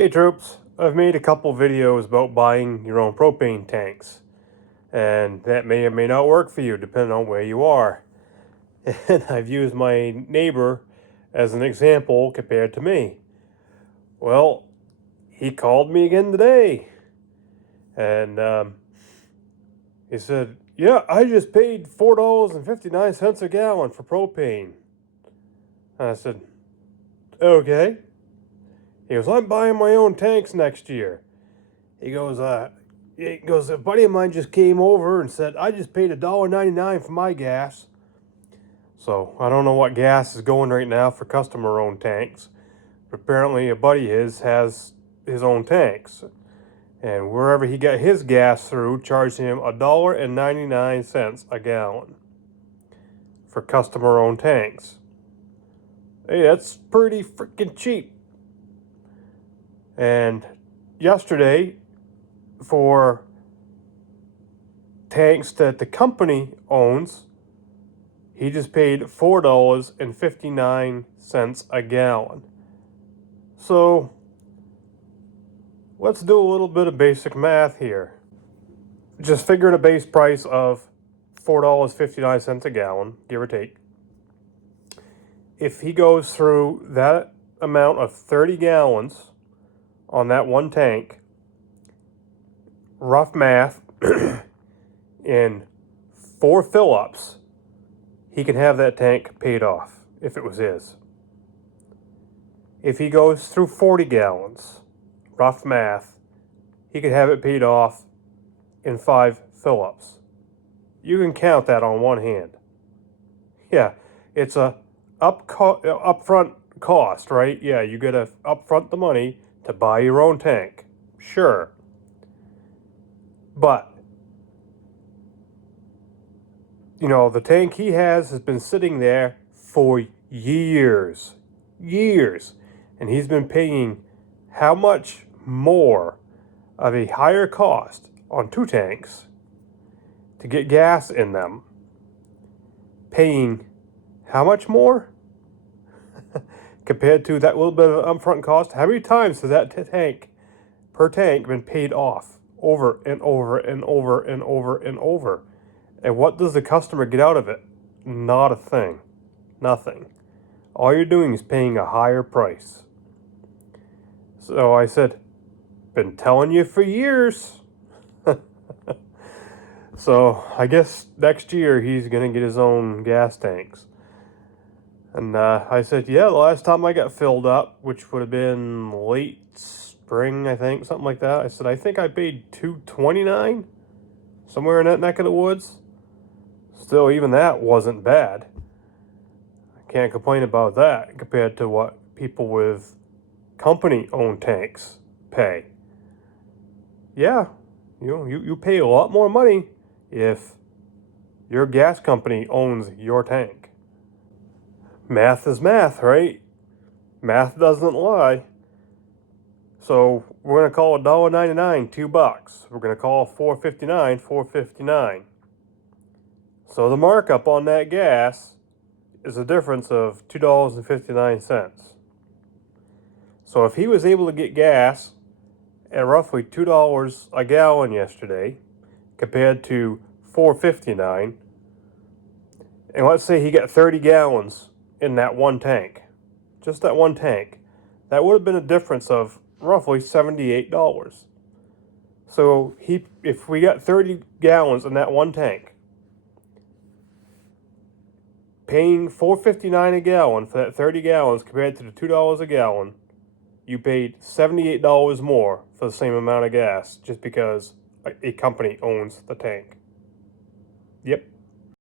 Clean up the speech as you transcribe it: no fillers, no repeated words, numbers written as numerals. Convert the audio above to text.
Hey troops, I've made a couple videos about buying your own propane tanks, and that may or may not work for you depending on where you are. And I've used my neighbor as an example compared to me. Well, he called me again today, and he said, yeah, I just paid $4.59 a gallon for propane. And I said, okay. He goes, I'm buying my own tanks next year. He goes, a buddy of mine just came over and said, I just paid $1.99 for my gas. So I don't know what gas is going right now for customer-owned tanks. But apparently a buddy of his has his own tanks. And wherever he got his gas through, charged him $1.99 a gallon for customer-owned tanks. Hey, that's pretty freaking cheap. And yesterday, for tanks that the company owns, he just paid $4.59 a gallon. So let's do a little bit of basic math here. Just figuring a base price of $4.59 a gallon, give or take. If he goes through that amount of 30 gallons on that one tank, rough math, in 4 fill-ups, he can have that tank paid off if it was his. If he goes through 40 gallons, rough math, he could have it paid off in 5 fill-ups. You can count that on one hand. Yeah, it's a upfront cost, right? Yeah, you get to upfront the money to buy your own tank. Sure. But, you know, the tank he has been sitting there for years. And he's been paying how much more of a higher cost on 2 tanks to get gas in them? Paying how much more compared to that little bit of upfront cost? How many times has that tank per tank been paid off over and over and over and over and over? And what does the customer get out of it? Not a thing. Nothing. All you're doing is paying a higher price. So I said, been telling you for years. So I guess next year he's going to get his own gas tanks. And I said, yeah, the last time I got filled up, which would have been late spring, I think, something like that. I said, I think I paid $2.29, somewhere in that neck of the woods. Still, even that wasn't bad. I can't complain about that compared to what people with company-owned tanks pay. Yeah, you pay a lot more money if your gas company owns your tank. Math is math, right? Math doesn't lie. So we're going to call $1.99 $2. We're going to call $4.59 $4.59. So the markup on that gas is a difference of $2.59. So if he was able to get gas at roughly $2 a gallon yesterday, compared to $4.59, and let's say he got 30 gallons in that one tank, just that one tank, that would have been a difference of roughly $78. So if we got 30 gallons in that one tank, paying $4.59 a gallon for that 30 gallons compared to the $2 a gallon, you paid $78 more for the same amount of gas just because a company owns the tank. Yep.